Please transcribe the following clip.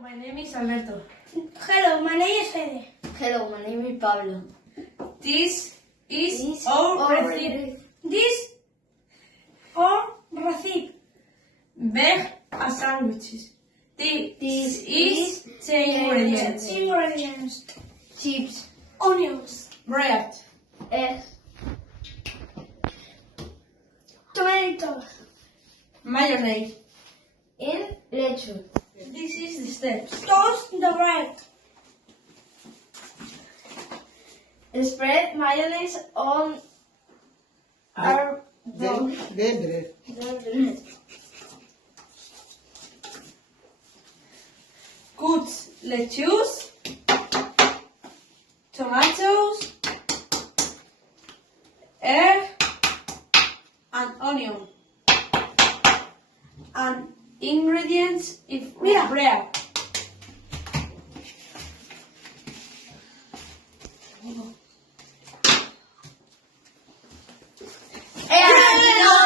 My name is Alberto. Hello, my name is Fede. Hello, my name is Pablo. This is our recipe. This our recipe. Make a sandwiches. This is the ingredients. Ingredients: Chips, onions, Bread, eggs, tomatoes, mayonnaise. and lettuce. This is the steps. toast the bread. Spread mayonnaise on our dough. Then Cut lettuce, tomatoes, egg, and onion. And ingredients is bread. And